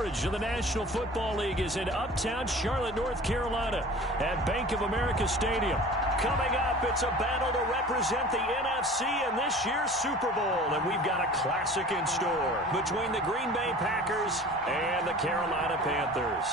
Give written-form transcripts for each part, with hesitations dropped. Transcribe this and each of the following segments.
coverage of the National Football League is in uptown Charlotte, North Carolina at Bank of America Stadium. Coming up, it's a battle to represent the NFC in this year's Super Bowl, and we've got a classic in store between the Green Bay Packers and the Carolina Panthers.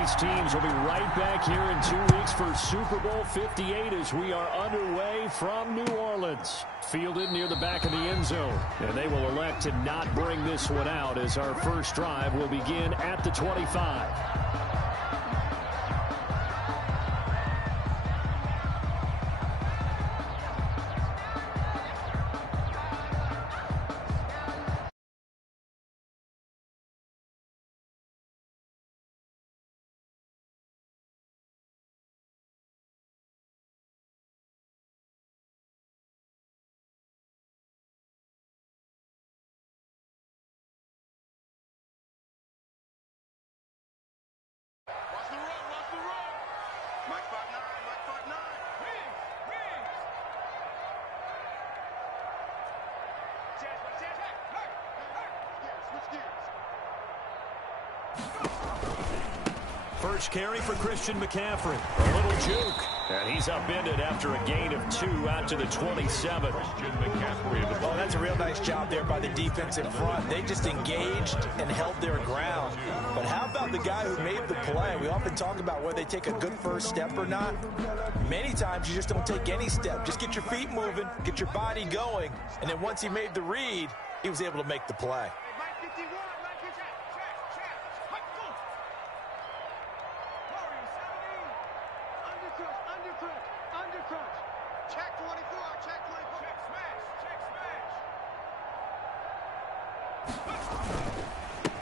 These teams will be right back here in 2 weeks for Super Bowl 58 as we are underway from New Orleans. Fielded near the back of the end zone. And they will elect to not bring this one out as our first drive will begin at the 25. First carry for Christian McCaffrey. A little juke. And he's upended after a gain of 2 out to the 27. Christian McCaffrey. Well, that's a real nice job there by the defense in front. They just engaged and held their ground. But how about the guy who made the play? We often talk about whether they take a good first step or not. Many times you just don't take any step. Just get your feet moving, get your body going. And then once he made the read, he was able to make the play.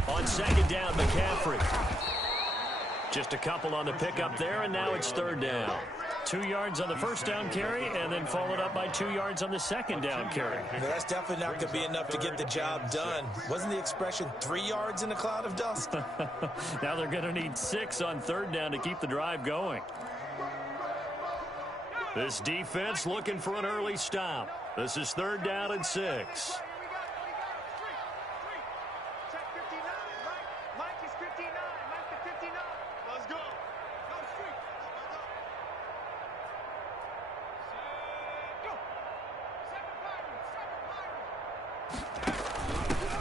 On second down, McCaffrey. Just a couple on the pickup there, and now it's third down. 2 yards on the first down carry, and then followed up by 2 yards on the second down carry. Yeah, that's definitely not going to be enough to get the job done. Wasn't the expression 3 yards in a cloud of dust? Now they're going to need 6 on third down to keep the drive going. This defense looking for an early stop. This is third down and 6.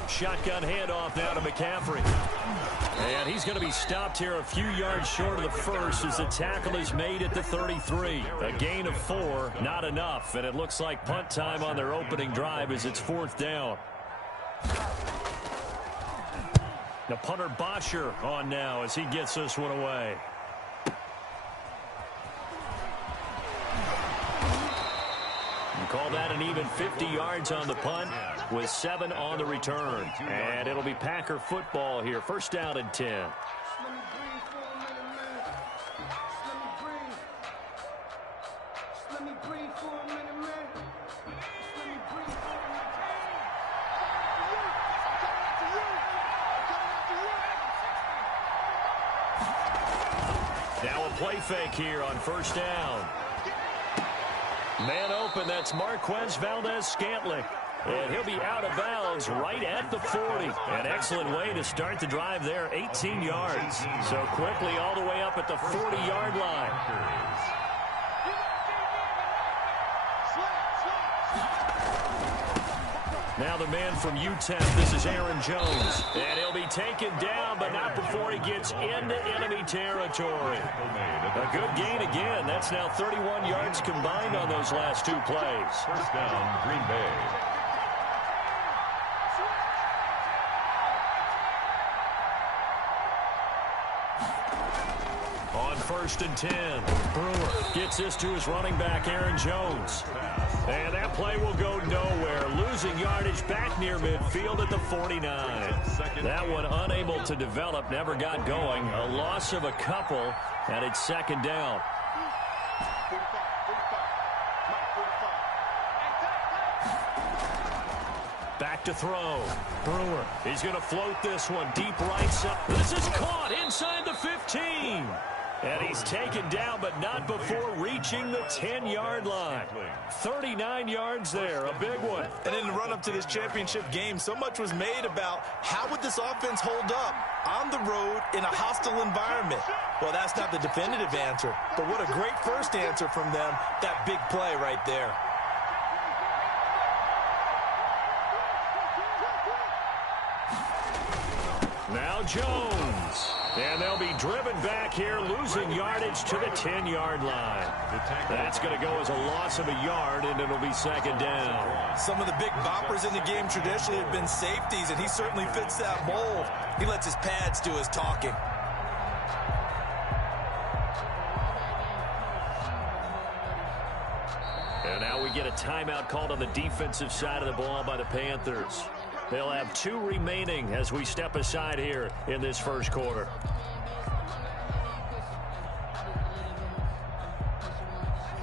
Shotgun handoff now to McCaffrey. And he's going to be stopped here a few yards short of the first as the tackle is made at the 33. A gain of 4, not enough. And it looks like punt time on their opening drive as it's fourth down. The punter Bosher on now as he gets this one away. You call that an even 50 yards on the punt with 7 on the return. And it'll be Packer football here. First down and 10. Now a play fake here on first down. Man open, that's Marquez Valdez-Scantling. And he'll be out of bounds right at the 40. An excellent way to start the drive there, 18 yards. So quickly all the way up at the 40-yard line. Now the man from UTEP, this is Aaron Jones. And he'll be taken down, but not before he gets into enemy territory. A good gain again. That's now 31 yards combined on those last 2 plays. First down, Green Bay. On first and 10, Brewer gets this to his running back, Aaron Jones. And that play will go nowhere. Losing yardage back near midfield at the 49. That one unable to develop, never got going. A loss of a couple, and it's second down. Back back to throw. Brewer, he's going to float this one deep right side. This is caught inside the 15. And he's taken down, but not before reaching the 10-yard line. 39 yards there, a big one. And in the run-up to this championship game, so much was made about how would this offense hold up on the road in a hostile environment. Well, that's not the definitive answer, but what a great first answer from them, that big play right there. Now Jones. And they'll be driven back here, losing yardage to the 10-yard line. That's going to go as a loss of a yard, and it'll be second down. Some of the big boppers in the game traditionally have been safeties, and he certainly fits that mold. He lets his pads do his talking. And now we get a timeout called on the defensive side of the ball by the Panthers. They'll have 2 remaining as we step aside here in this first quarter.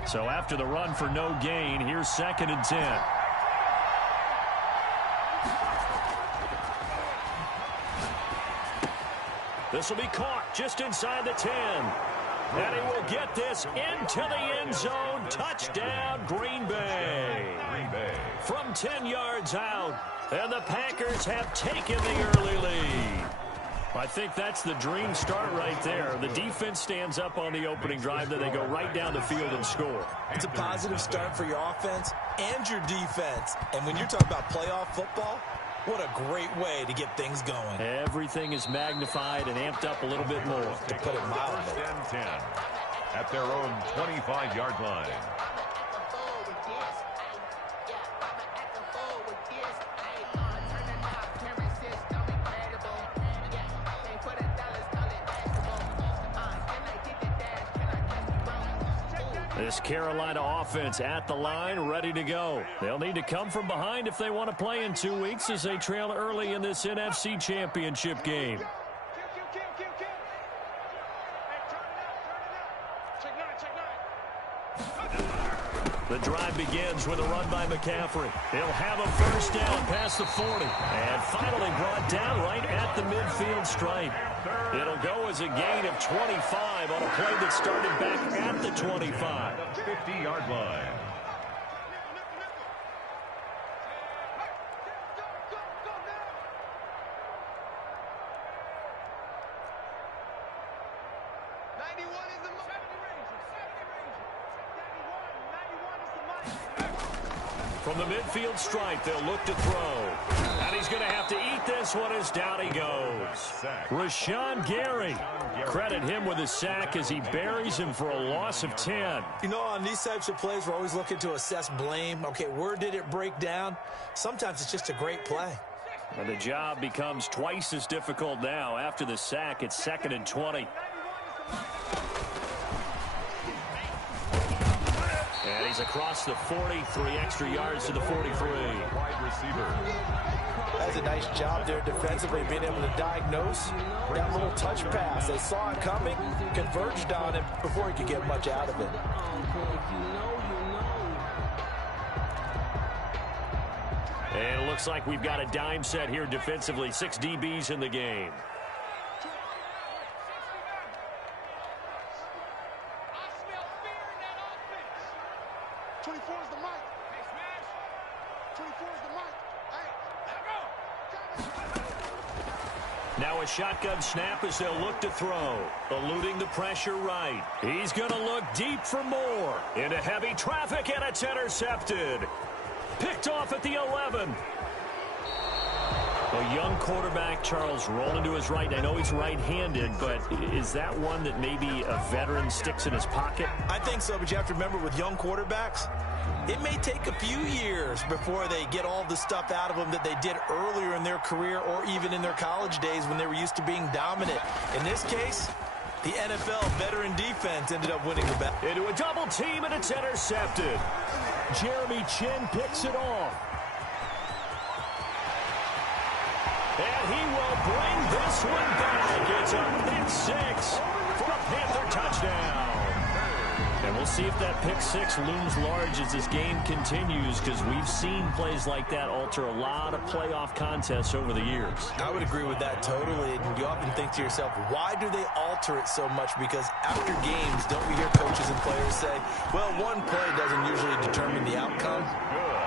So after the run for no gain, here's 2nd and 10. This will be caught just inside the 10. And he will get this into the end zone. Touchdown, Green Bay. From 10 yards out. And the Packers have taken the early lead. I think that's the dream start right there. The defense stands up on the opening drive, then they go right down the field and score. It's a positive start for your offense and your defense. And when you're talking about playoff football, what a great way to get things going. Everything is magnified and amped up a little bit more. To put it mildly. 10 at their own 25-yard line. This Carolina offense at the line, ready to go. They'll need to come from behind if they want to play in 2 weeks as they trail early in this NFC Championship game. The drive begins with a run by McCaffrey. He'll have a first down past the 40. And finally brought down right at the midfield stripe. It'll go as a gain of 25 on a play that started back at the 25. 50-yard line. From the midfield stripe, they'll look to throw. And he's going to have to eat this one as down he goes. Rashawn Gary. Credit him with a sack as he buries him for a loss of 10. You know, on these types of plays, we're always looking to assess blame. Okay, where did it break down? Sometimes it's just a great play. And the job becomes twice as difficult now. After the sack, it's 2nd and 20. And he's across the 40, 3 extra yards to the 43. Wide receiver. That's a nice job there defensively, being able to diagnose that little touch pass. They saw it coming, converged on it before he could get much out of it. And it looks like we've got a dime set here defensively. 6 DBs in the game. Now a shotgun snap as they'll look to throw. Eluding the pressure right. He's going to look deep for more. Into heavy traffic, and it's intercepted. Picked off at the 11. A young quarterback, Charles, rolling to his right. I know he's right-handed, but is that one that maybe a veteran sticks in his pocket? I think so, but you have to remember with young quarterbacks, it may take a few years before they get all the stuff out of them that they did earlier in their career or even in their college days when they were used to being dominant. In this case, the NFL veteran defense ended up winning the battle. Into a double team, and it's intercepted. Jeremy Chin picks it off. And he will bring this one back. It's a pick 6 for a Panther touchdown. And we'll see if that pick six looms large as this game continues, because we've seen plays like that alter a lot of playoff contests over the years. I would agree with that totally. And you often think to yourself, why do they alter it so much? Because after games, don't we hear coaches and players say, well, one play doesn't usually determine the outcome.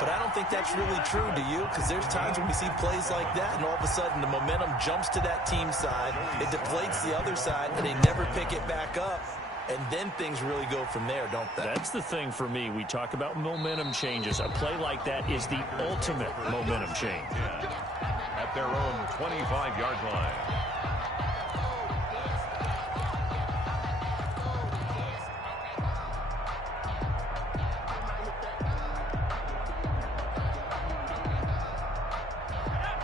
But I don't think that's really true, do you? Because there's times when we see plays like that, and all of a sudden the momentum jumps to that team side, it deflates the other side, and they never pick it back up. And then things really go from there, don't they? That's the thing for me. We talk about momentum changes. A play like that is the ultimate momentum change. At their own 25-yard line.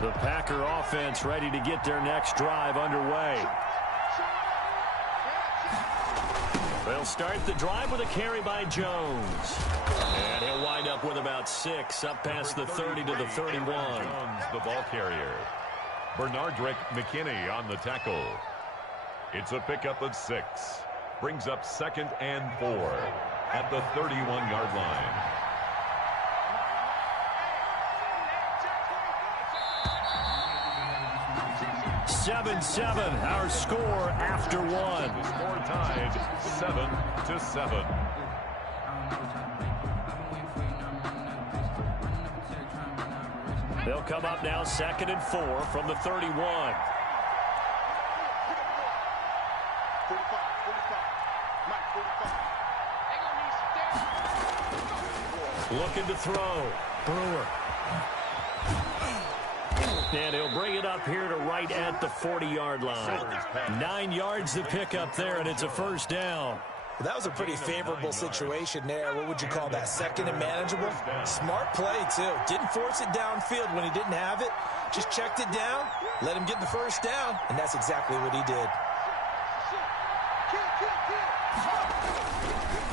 The Packer offense ready to get their next drive underway. They'll start the drive with a carry by Jones. And he'll wind up with about 6, up past the 30 to the 31. Jones, the ball carrier. Bernardrick McKinney on the tackle. It's a pickup of 6. Brings up 2nd and 4 at the 31-yard line. Seven, our score after one. Score tied 7-7. They'll come up now 2nd and 4 from the 31. Looking to throw. Brewer. And he'll bring it up here to right at the 40-yard line. 9 yards to pick up there, and it's a first down. Well, that was a pretty favorable situation there. What would you call that? 2nd and manageable? Smart play, too. Didn't force it downfield when he didn't have it. Just checked it down, let him get the first down, and that's exactly what he did.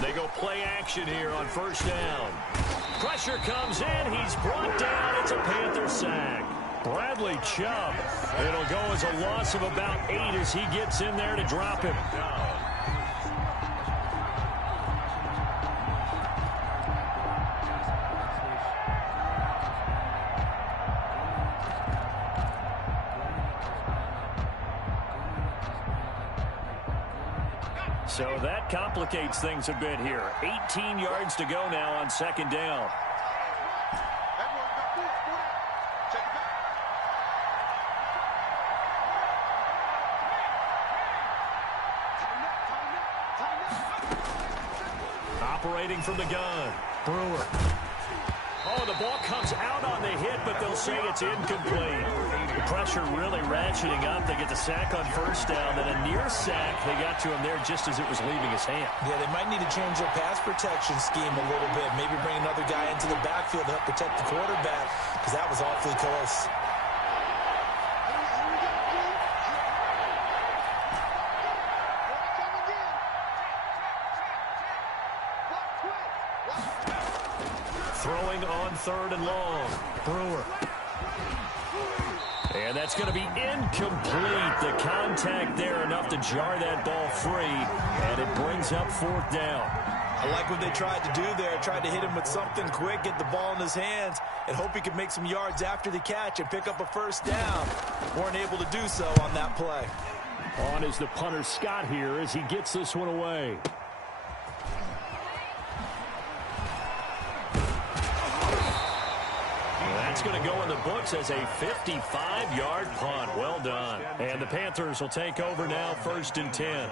They go play action here on first down. Pressure comes in. He's brought down. It's a Panther sack. Bradley Chubb. It'll go as a loss of about 8 as he gets in there to drop him. So that complicates things a bit here. 18 yards to go now on 2nd down. Operating from the gun. Brewer. Oh, the ball comes out on the hit, but they'll say it's incomplete. The pressure really ratcheting up. They get the sack on first down, then a near sack. They got to him there just as it was leaving his hand. Yeah, they might need to change their pass protection scheme a little bit. Maybe bring another guy into the backfield to help protect the quarterback, because that was awfully close. Throwing on 3rd and long. Brewer. And that's going to be incomplete. The contact there enough to jar that ball free. And it brings up 4th down. I like what they tried to do there. Tried to hit him with something quick, get the ball in his hands, and hope he could make some yards after the catch and pick up a first down. Weren't able to do so on that play. On is the punter Scott here as he gets this one away. That's going to go in the books as a 55-yard punt. Well done. And the Panthers will take over now, 1st and 10.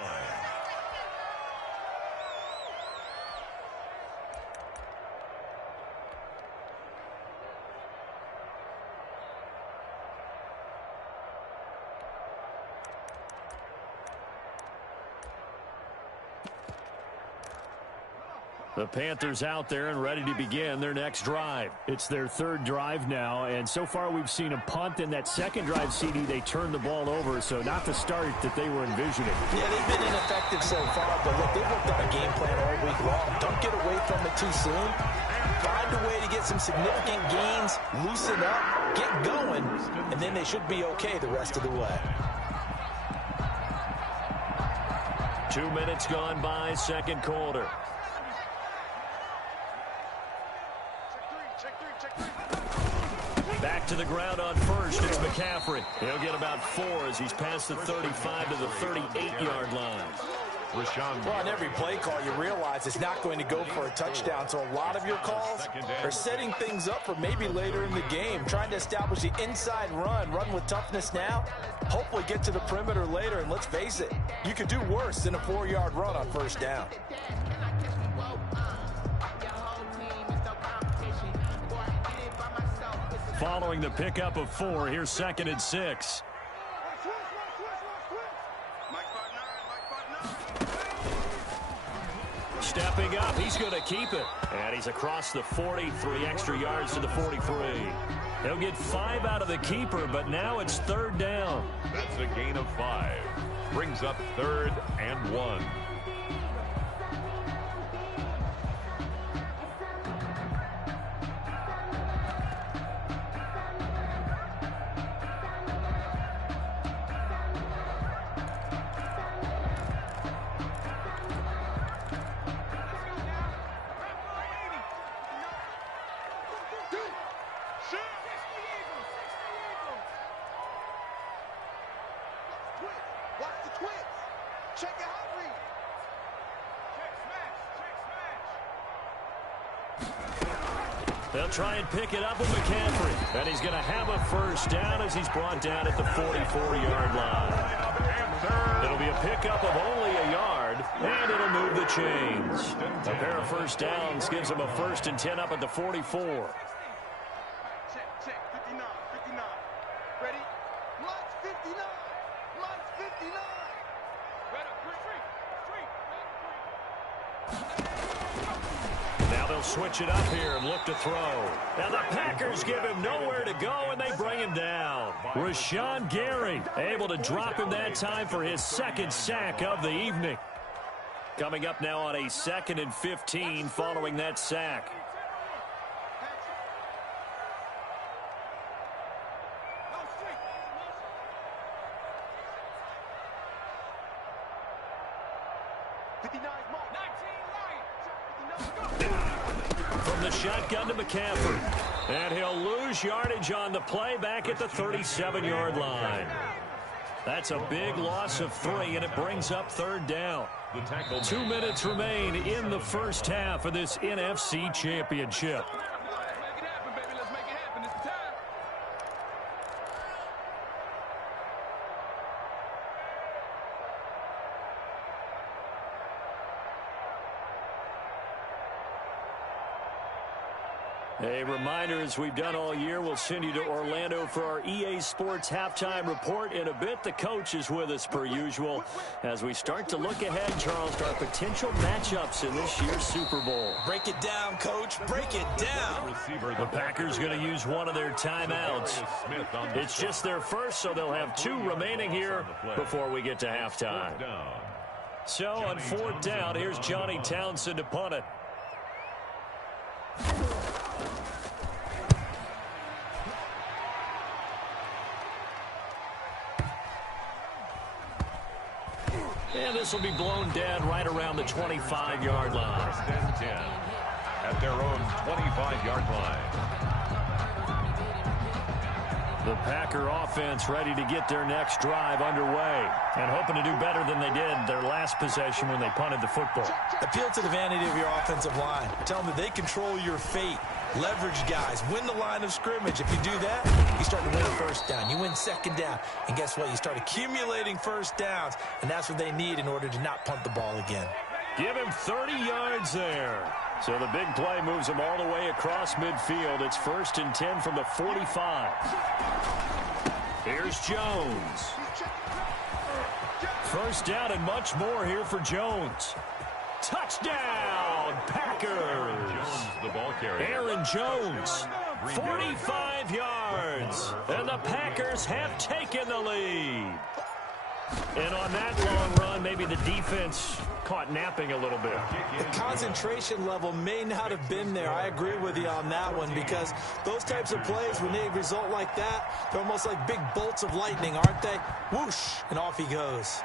The Panthers out there and ready to begin their next drive. It's their 3rd drive now, and so far we've seen a punt. In that 2nd drive, CD, they turned the ball over, so not the start that they were envisioning. Yeah, they've been ineffective so far, but look, they've worked on a game plan all week long. Don't get away from it too soon. Find a way to get some significant gains, loosen up, get going, and then they should be okay the rest of the way. 2 minutes gone by, 2nd quarter. to the ground on first. It's McCaffrey. He'll get about 4 as he's past the 35 to the 38-yard line. Well, on every play call, you realize it's not going to go for a touchdown. So a lot of your calls are setting things up for maybe later in the game, trying to establish the inside run with toughness now, hopefully get to the perimeter later. And let's face it, you could do worse than a 4-yard run on first down. Following the pickup of 4, here's 2nd and 6. Stepping up, he's going to keep it. And he's across the 40, 3 extra yards to the 43. He'll get 5 out of the keeper, but now it's 3rd down. That's a gain of 5. Brings up 3rd and 1. They'll try and pick it up with McCaffrey. And he's going to have a first down as he's brought down at the 44-yard line. It'll be a pickup of only a yard, and it'll move the chains. A pair of first downs gives him a 1st and 10 up at the 44. Check, 59, 59. Ready? Launch 59. Launch 59. Ready, Now they'll switch it up here and look to throw. Now the Packers give him nowhere to go, and they bring him down. Rashawn Gary able to drop him that time for his 2nd sack of the evening. Coming up now on a 2nd and 15 following that sack. From the shotgun to McCaffrey. And he'll lose yardage on the play back at the 37-yard line. That's a big loss of 3, and it brings up 3rd down. 2 minutes remain in the first half of this NFC Championship. A reminder, as we've done all year, we'll send you to Orlando for our EA Sports halftime report in a bit. The coach is with us per usual as we start to look ahead, Charles, to our potential matchups in this year's Super Bowl. Break it down, Coach. Break it down. The Packers going to use one of their timeouts. It's just their first, so they'll have 2 remaining here before we get to halftime. So on 4th down, here's Johnny Townsend to punt it. And this will be blown dead right around the 25-yard line. 10 at their own 25-yard line. The Packer offense ready to get their next drive underway and hoping to do better than they did their last possession when they punted the football. Appeal to the vanity of your offensive line. Tell them that they control your fate. Leverage guys. Win the line of scrimmage. If you do that, you start to win a first down. You win 2nd down. And guess what? You start accumulating first downs. And that's what they need in order to not punt the ball again. Give him 30 yards there. So the big play moves them all the way across midfield. It's 1st and 10 from the 45. Here's Jones. First down and much more here for Jones. Touchdown, Packers. The ball carrier. Aaron Jones, 45 yards. And the Packers have taken the lead. And on that long run, maybe the defense caught napping a little bit. The concentration level may not have been there. I agree with you on that one, because those types of plays, when they result like that, they're almost like big bolts of lightning, aren't they? Whoosh, and off he goes.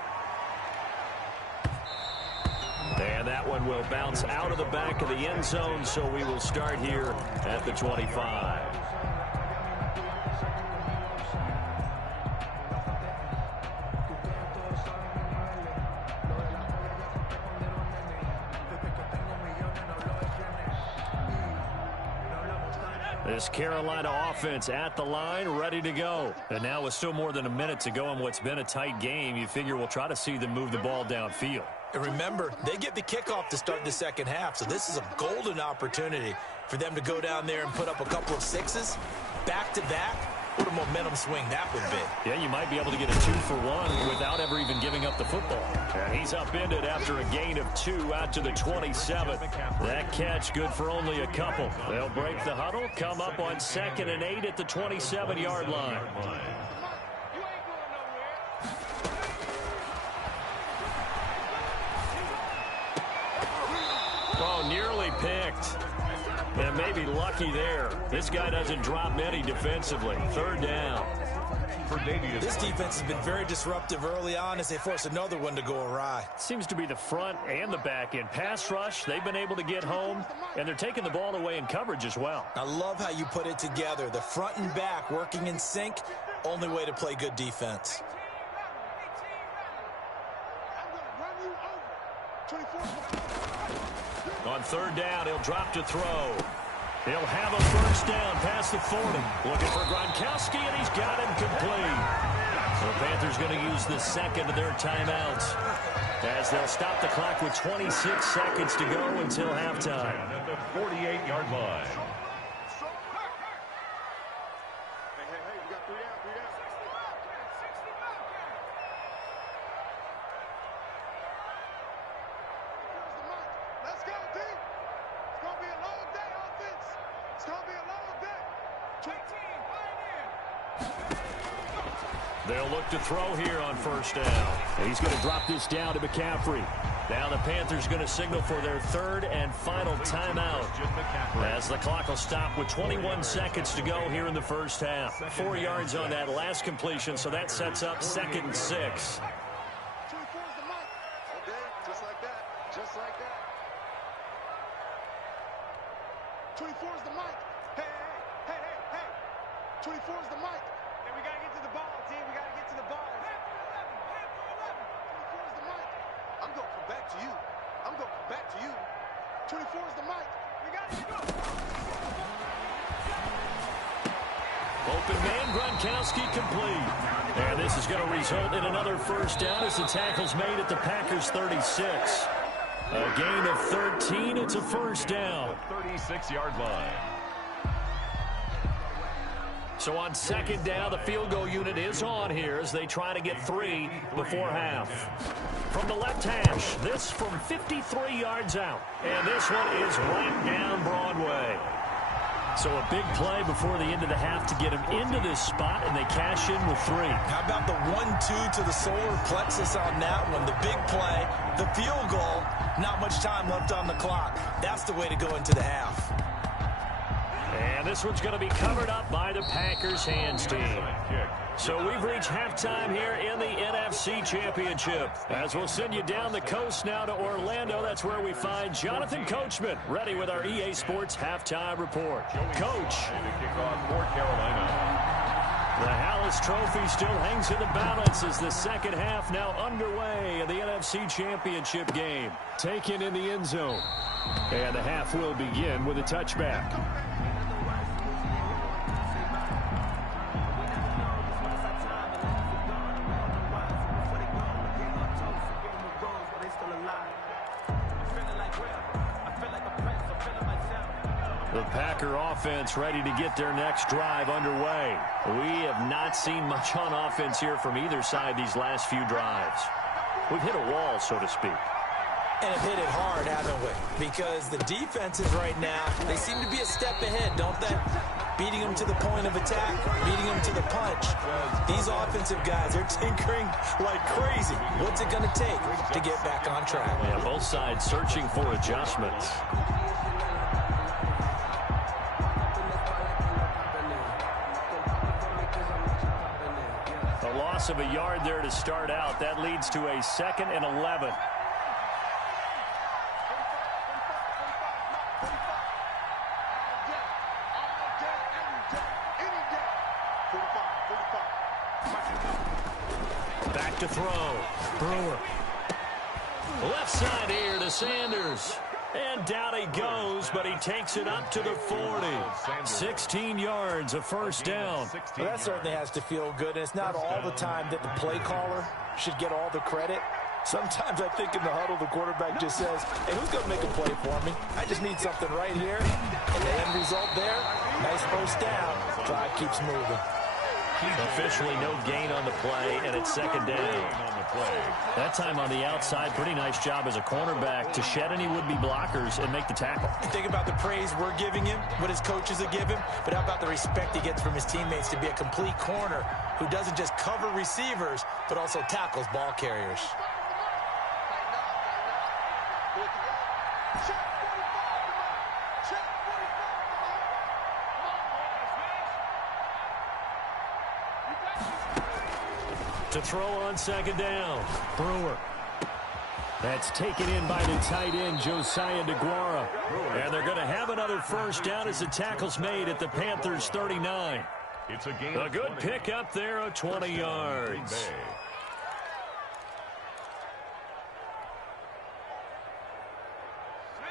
And that one will bounce out of the back of the end zone, so we will start here at the 25. This Carolina offense at the line, ready to go. And now with still more than a minute to go in what's been a tight game, you figure we'll try to see them move the ball downfield. And remember, they get the kickoff to start the second half, so this is a golden opportunity for them to go down there and put up a couple of sixes back-to-back. What a momentum swing that would be. Yeah, you might be able to get a 2-for-1 without ever even giving up the football. And he's upended after a gain of 2 out to the 27. That catch good for only a couple. They'll break the huddle, come up on 2nd and 8 at the 27-yard line. Oh, nearly picked. And maybe lucky there. This guy doesn't drop many defensively. 3rd down. This defense has been very disruptive early on as they force another one to go awry. Seems to be the front and the back end. Pass rush, they've been able to get home, and they're taking the ball away in coverage as well. I love how you put it together. The front and back working in sync. Only way to play good defense. On 3rd down, he'll drop to throw. He'll have a 1st down past the 40. Looking for Gronkowski, and he's got him complete. The Panthers going to use the 2nd of their timeouts as they'll stop the clock with 26 seconds to go until halftime. At the 48-yard line. They'll look to throw here on 1st down. He's going to drop this down to McCaffrey. Now the Panthers going to signal for their 3rd and final timeout as the clock will stop with 21 seconds to go here in the 1st half. 4 yards on that last completion, so that sets up 2nd and 6. 24's the mic. Okay, just like that. Just like that. 24's the mic. Hey. 24's the mic. And we got to get to the ball, team. We got to get to the ball. 24's the mic. I'm going to come back to you. 24's the mic. We got to go. Open man, Gronkowski complete. And this is going to result in another 1st down as the tackle's made at the Packers 36. A gain of 13. It's a 1st down. 36-yard line. So on 2nd down, the field goal unit is on here as they try to get 3 before half. From the left hash, this from 53 yards out. And this one is right down Broadway. So a big play before the end of the half to get him into this spot, and they cash in with 3. How about the 1-2 to the solar plexus on that one? The big play, the field goal, not much time left on the clock. That's the way to go into the half. And this one's going to be covered up by the Packers hands team. So we've reached halftime here in the NFC Championship. As we'll send you down the coast now to Orlando, that's where we find Jonathan Coachman, ready with our EA Sports Halftime Report. Coach. For Carolina. The Hallis Trophy still hangs in the balance as the 2nd half now underway in the NFC Championship game. Taken in the end zone. And the half will begin with a touchback. The Packer offense ready to get their next drive underway. We have not seen much on offense here from either side these last few drives. We've hit a wall, so to speak. And have hit it hard, haven't we? Because the defenses right now, they seem to be a step ahead, don't they? Beating them to the point of attack, beating them to the punch. These offensive guys are tinkering like crazy. What's it going to take to get back on track? Yeah, both sides searching for adjustments. A loss of a yard there to start out. That leads to a 2nd and 11. Back to throw. Brewer. Left side here to Sanders. And down he goes, but he takes it up to the 40. 16 yards, a first down. Well, that certainly has to feel good, and it's not all the time that the play caller should get all the credit. Sometimes I think in the huddle, the quarterback just says, hey, who's going to make a play for me? I just need something right here. And the end result there, nice first down. Drive keeps moving. Officially no gain on the play, and it's second down. That time on the outside, pretty nice job as a cornerback to shed any would-be blockers and make the tackle. Think about the praise we're giving him, what his coaches are giving, but how about the respect he gets from his teammates to be a complete corner who doesn't just cover receivers, but also tackles ball carriers. To throw on second down, Brewer. That's taken in by the tight end, Josiah DeGuara. And they're going to have another first down as the tackle's made at the Panthers' 39. It's a good pick up there of 20 yards.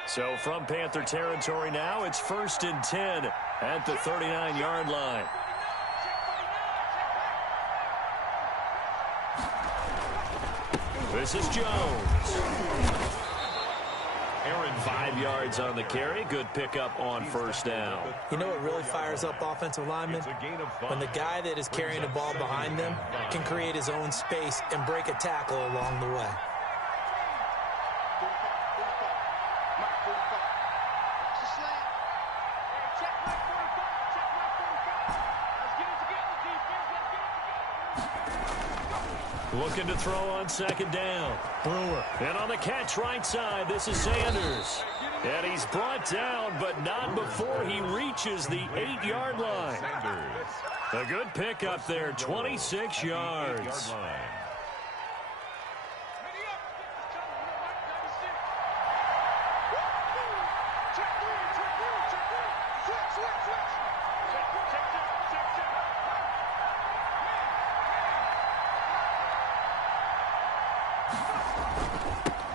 So from Panther territory now, it's 1st and 10 at the 39-yard line. This is Jones. Aaron, 5 yards on the carry. Good pickup on first down. You know what really fires up offensive linemen? When the guy that is carrying the ball behind them can create his own space and break a tackle along the way. Looking to throw on second down. Brewer. And on the catch right side, this is Sanders. And he's brought down, but not before he reaches the 8-yard line. A good pickup there, 26 yards.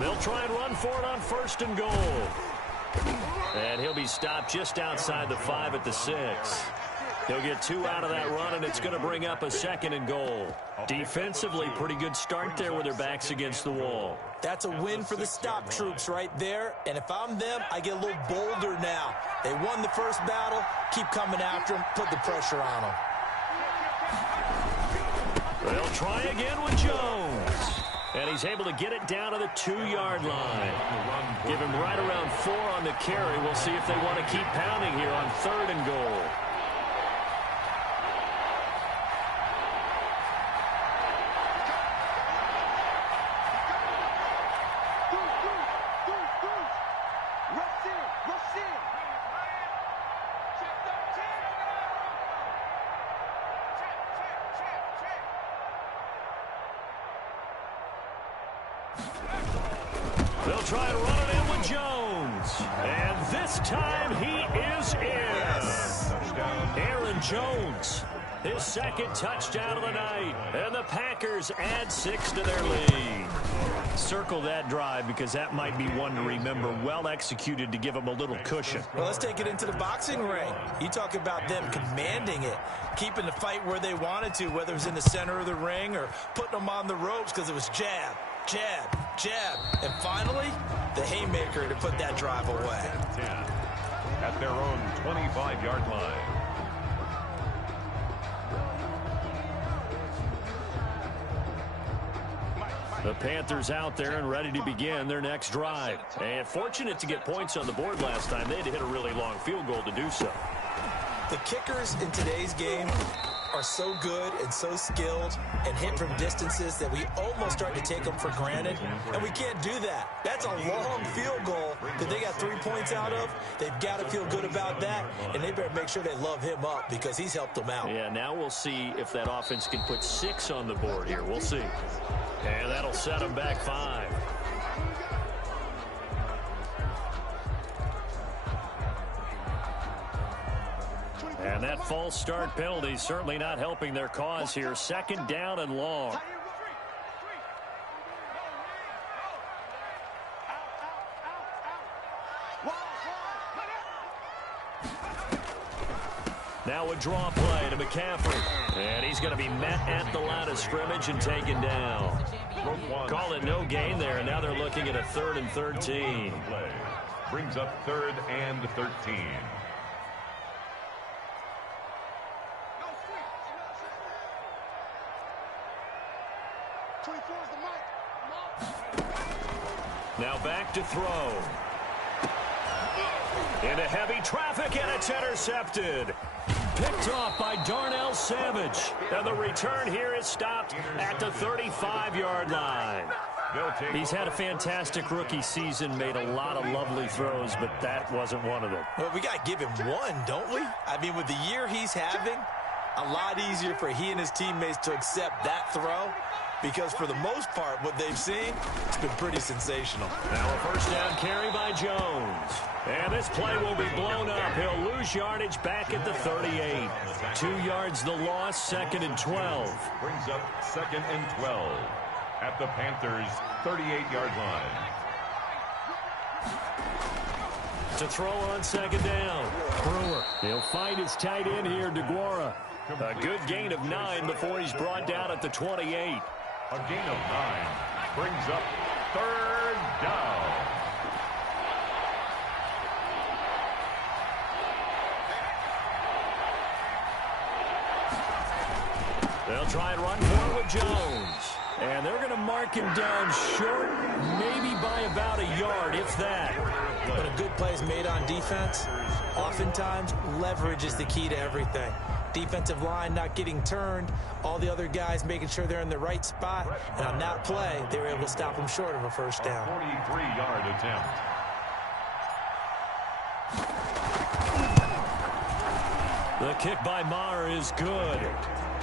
They'll try and run for it on 1st and goal. And he'll be stopped just outside the 5 at the 6. He'll get 2 out of that run, and it's going to bring up a 2nd and goal. Defensively, pretty good start there with their backs against the wall. That's a win for the stop troops right there. And if I'm them, I get a little bolder now. They won the first battle. Keep coming after them. Put the pressure on them. They'll try again with Jones. And he's able to get it down to the 2-yard line. Give him right around 4 on the carry. We'll see if they want to keep pounding here on 3rd and goal. They'll try to run it in with Jones. And this time he is in. Aaron Jones, his 2nd touchdown of the night. And the Packers add 6 to their lead. Circle that drive because that might be one to remember. Well executed to give them a little cushion. Well, let's take it into the boxing ring. You talk about them commanding it, keeping the fight where they wanted to, whether it was in the center of the ring or putting them on the ropes because it was jab, jab, jab. And finally, the haymaker to put that drive away. At their own 25-yard line. The Panthers out there and ready to begin their next drive. And fortunate to get points on the board last time. They had to hit a really long field goal to do so. The kickers in today's game are so good and so skilled and hit from distances that we almost start to take them for granted, and we can't do that. That's a long field goal that they got 3 points out of. They've got to feel good about that, and they better make sure they love him up because he's helped them out. Yeah, now we'll see if that offense can put 6 on the board here. We'll see. And that'll set them back 5. And that false start penalty certainly not helping their cause here. 2nd down and long. Now a draw play to McCaffrey. And he's going to be met at the line of scrimmage and taken down. Call it no gain there, and now they're looking at a 3rd and 13. Brings up 3rd and 13. Now back to throw. Into heavy traffic, and it's intercepted. Picked off by Darnell Savage. And the return here is stopped at the 35-yard line. He's had a fantastic rookie season, made a lot of lovely throws, but that wasn't one of them. Well, we got to give him one, don't we? I mean, with the year he's having, a lot easier for he and his teammates to accept that throw, because for the most part, what they've seen, it's been pretty sensational. Now a first down carry by Jones. And this play will be blown up. He'll lose yardage back at the 38. 2 yards the loss, 2nd and 12. Brings up 2nd and 12 at the Panthers' 38-yard line. To throw on 2nd down. Brewer. He'll find his tight end here, DeGuara. A good gain of 9 before he's brought down at the 28. A gain of 9 brings up 3rd down. They'll try and run for it with Jones. And they're going to mark him down short, maybe by about a yard, if that. But a good play is made on defense. Oftentimes, leverage is the key to everything. Defensive line not getting turned, all the other guys making sure they're in the right spot. And on that play, they were able to stop him short of a first down. 43-yard attempt. The kick by Maher is good.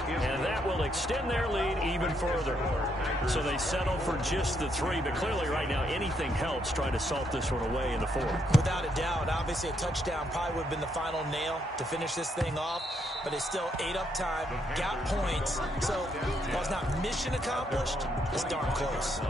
And that will extend their lead even further. So they settle for just the 3, but clearly right now anything helps trying to salt this one away in the 4th. Without a doubt, obviously a touchdown probably would have been the final nail to finish this thing off, but it's still ate up time, got points. So while it's not mission accomplished, it's darn close.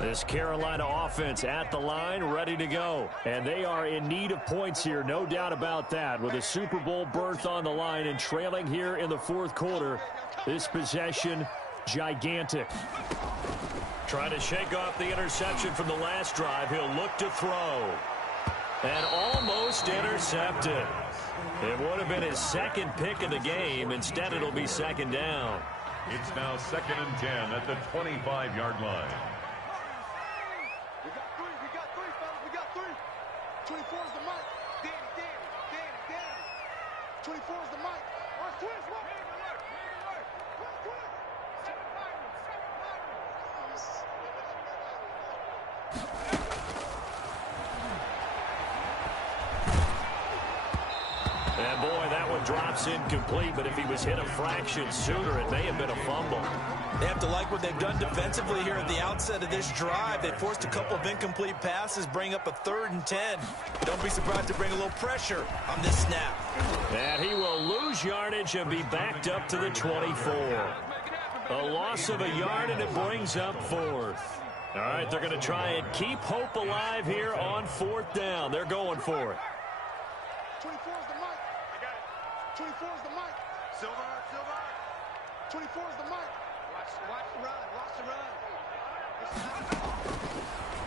This Carolina offense at the line, ready to go. And they are in need of points here, no doubt about that. With a Super Bowl berth on the line and trailing here in the 4th quarter, this possession, gigantic. Trying to shake off the interception from the last drive. He'll look to throw. And almost intercepted. It would have been his 2nd pick of the game. Instead, it'll be 2nd down. It's now 2nd and 10 at the 25-yard line. 24 is the mic. Danny. 24 is the mic. Watch twist. And boy, that one drops incomplete, but if he was hit a fraction sooner, it may have been a fumble. They have to like what they've done defensively here at the outset of this drive. They forced a couple of incomplete passes, bring up a 3rd and 10. Don't be surprised to bring a little pressure on this snap. And he will lose yardage and be backed up to the 24. A loss of a yard, and it brings up 4th. All right, they're going to try and keep hope alive here on 4th down. They're going for it. 24 is the mic. I got it. 24 is the mic. Silver. 24 is the mic. Watch the run.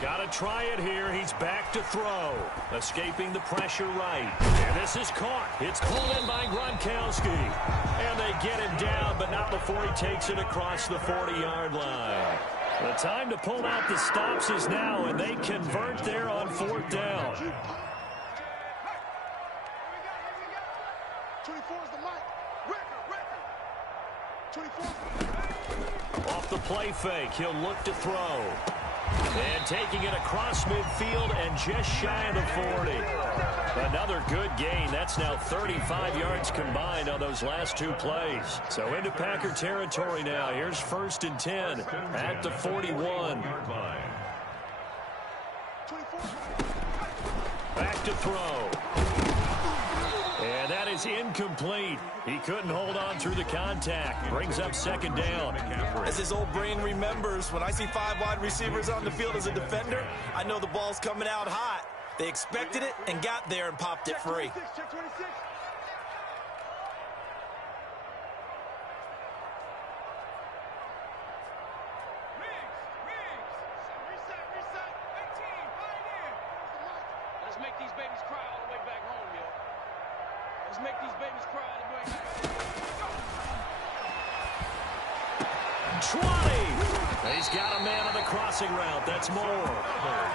Got to try it here. He's back to throw. Escaping the pressure right. And this is caught. It's pulled in by Gronkowski. And they get him down, but not before he takes it across the 40-yard line. The time to pull out the stops is now, and they convert there on 4th down. 24 is the mic. Record. 24. Off the play fake, he'll look to throw. And taking it across midfield and just shy of the 40. Another good gain. That's now 35 yards combined on those last 2 plays. So into Packer territory now. Here's 1st and 10 at the 41. Back to throw. And that is incomplete. He couldn't hold on through the contact. Brings up second down. As his old brain remembers, when I see 5 wide receivers on the field as a defender, I know the ball's coming out hot. They expected it and got there and popped it free. Check 26. Reset. 18, pioneer. Let's make these babies cry all the way back home, yo. Let's make these babies cry all the way back home. 20. He's got a man on the crossing route. That's more.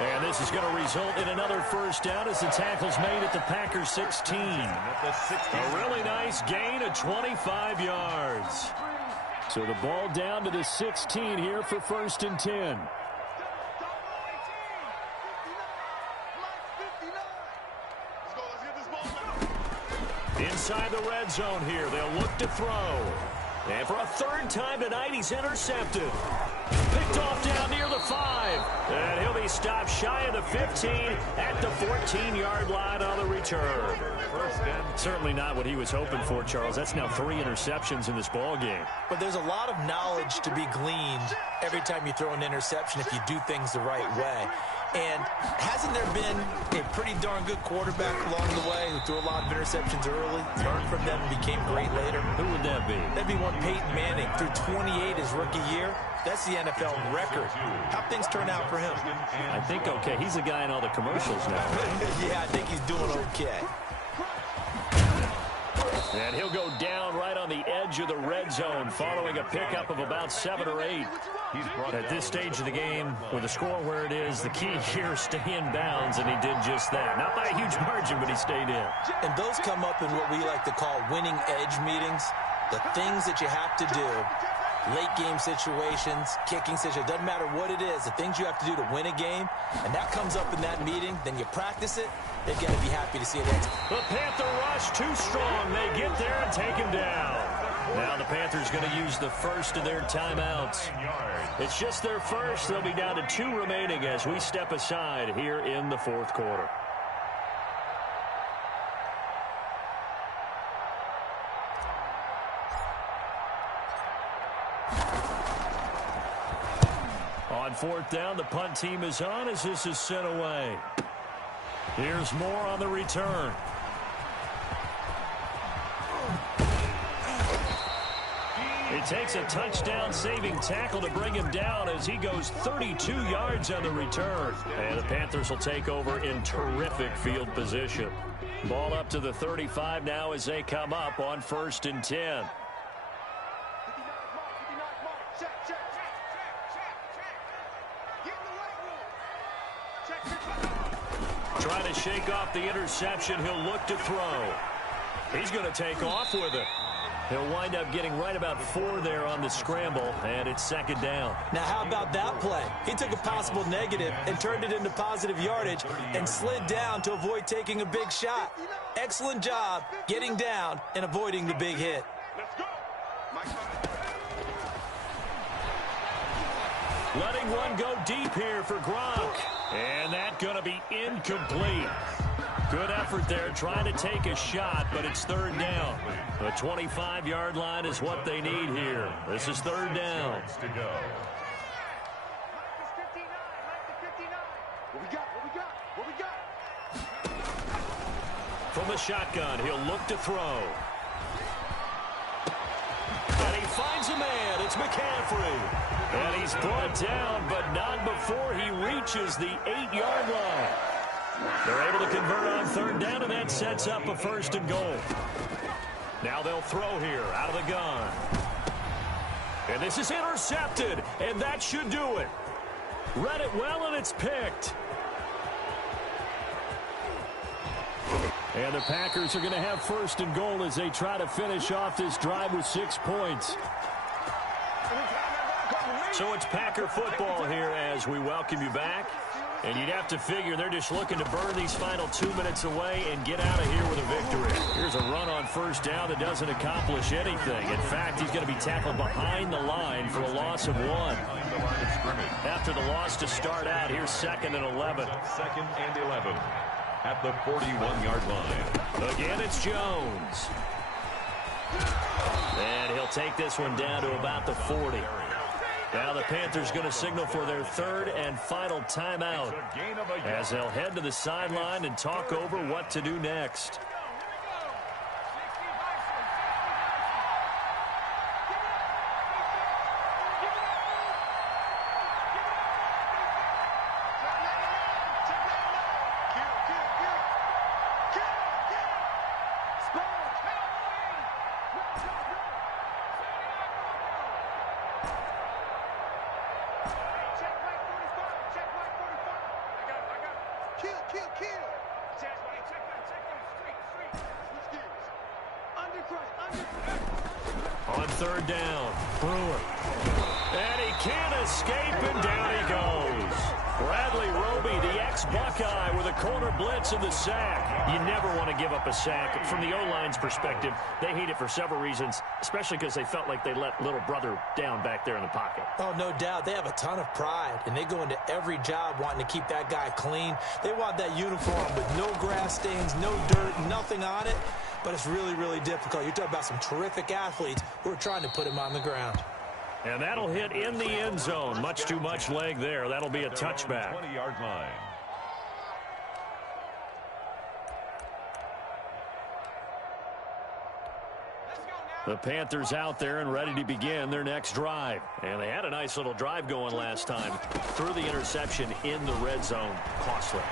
And this is going to result in another first down as the tackle's made at the Packers 16. A really nice gain of 25 yards. So the ball down to the 16 here for first and 10. Inside the red zone here. They'll look to throw. And for a third time tonight, he's intercepted. Picked off down near the 5. And he'll be stopped shy of the 15 at the 14-yard line on the return. Certainly not what he was hoping for, Charles. That's now 3 interceptions in this ball game. But there's a lot of knowledge to be gleaned every time you throw an interception if you do things the right way. And hasn't there been a pretty darn good quarterback along the way who threw a lot of interceptions early, learned from them, and became great later? Who would that be? That'd be one Peyton Manning, threw 28 his rookie year. That's the NFL record. How'd things turn out for him? I think okay. He's the guy in all the commercials now. Yeah, I think he's doing okay. And he'll go down right on the edge of the red zone following a pickup of about 7 or 8. At this stage of the game, with the score where it is, the key here is stay in bounds, and he did just that. Not by a huge margin, but he stayed in. And those come up in what we like to call winning edge meetings. The things that you have to do, late game situations, kicking situations, doesn't matter what it is, the things you have to do to win a game, and that comes up in that meeting, then you practice it, they've got to be happy to see it. The Panther rush too strong. They get there and take him down. Now the Panthers going to use the first of their timeouts. It's just their first. They'll be down to 2 remaining as we step aside here in the fourth quarter. On fourth down, the punt team is on as this is sent away. Here's more on the return. It takes a touchdown-saving tackle to bring him down as he goes 32 yards on the return. And the Panthers will take over in terrific field position. Ball up to the 35 now as they come up on first and 10. Trying to shake off the interception. He'll look to throw. He's going to take off with it. He'll wind up getting right about 4 there on the scramble, and it's second down. Now, how about that play? He took a possible negative and turned it into positive yardage and slid down to avoid taking a big shot. Excellent job getting down and avoiding the big hit. Let's go. Letting one go deep here for Gronk. And that's going to be incomplete. Good effort there trying to take a shot, but it's third down. The 25-yard line is what they need here. This is third down. What we got? From the shotgun, he'll look to throw. And he finds a man. It's McCaffrey. And he's brought down, but not before he reaches the 8-yard line. They're able to convert on third down, and that sets up a first and goal. Now they'll throw here out of the gun. And this is intercepted, and that should do it. Read it well, and it's picked. And the Packers are going to have first and goal as they try to finish off this drive with 6 points. So it's Packer football here as we welcome you back. And you'd have to figure they're just looking to burn these final 2 minutes away and get out of here with a victory. Here's a run on first down that doesn't accomplish anything. In fact, he's going to be tackled behind the line for a loss of 1. After the loss to start out, here's 2nd and 11. 2nd and 11. at the 41-yard line. Again, it's Jones. And he'll take this one down to about the 40. Now the Panthers going to signal for their third and final timeout as they'll head to the sideline and talk over what to do next. On third down, Brewer. And he can't escape, and down he goes. Bradley Roby, the ex-Buckeye, with a corner blitz in the sack. You never want to give up a sack. From the O-line's perspective, they hate it for several reasons, especially because they felt like they let little brother down back there in the pocket. Oh, no doubt. They have a ton of pride, and they go into every job wanting to keep that guy clean. They want that uniform with no grass stains, no dirt, nothing on it. But it's really, really difficult. You're talking about some terrific athletes who are trying to put him on the ground. And that'll hit in the end zone. Much too much leg there. That'll be a touchback. 20-yard line. The Panthers out there and ready to begin their next drive. And they had a nice little drive going last time. Threw the interception in the red zone. Costly.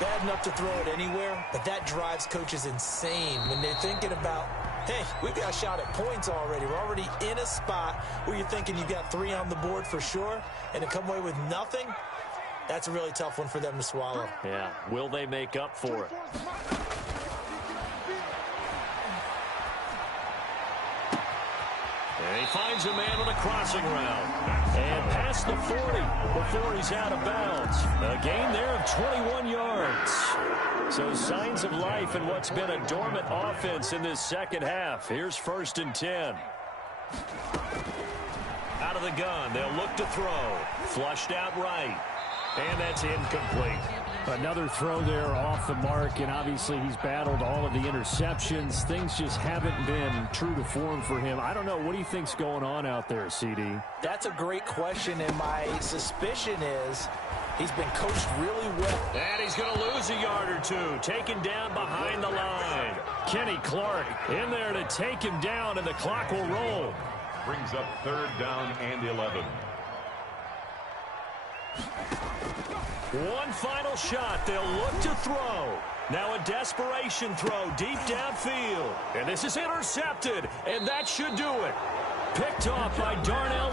Bad enough to throw it anywhere, but that drives coaches insane when they're thinking about, hey, we've got a shot at points already. We're already in a spot where you're thinking you've got 3 on the board for sure, and to come away with nothing, that's a really tough one for them to swallow. Yeah, will they make up for it? And he finds a man with a crossing route. And past the 40 before he's out of bounds. A gain there of 21 yards. So signs of life in what's been a dormant offense in this second half. Here's 1st and 10. Out of the gun, they'll look to throw. Flushed out right. And that's incomplete. Another throw there off the mark, and obviously he's battled all of the interceptions. Things just haven't been true to form for him. I don't know. What do you think's going on out there, CD? That's a great question, and my suspicion is he's been coached really well. And he's going to lose a yard or two, taken down behind the line. Kenny Clark in there to take him down, and the clock will roll. Brings up 3rd down and 11. One final shot. They'll look to throw. Now a desperation throw deep downfield. And this is intercepted. And that should do it. Picked off by Darnell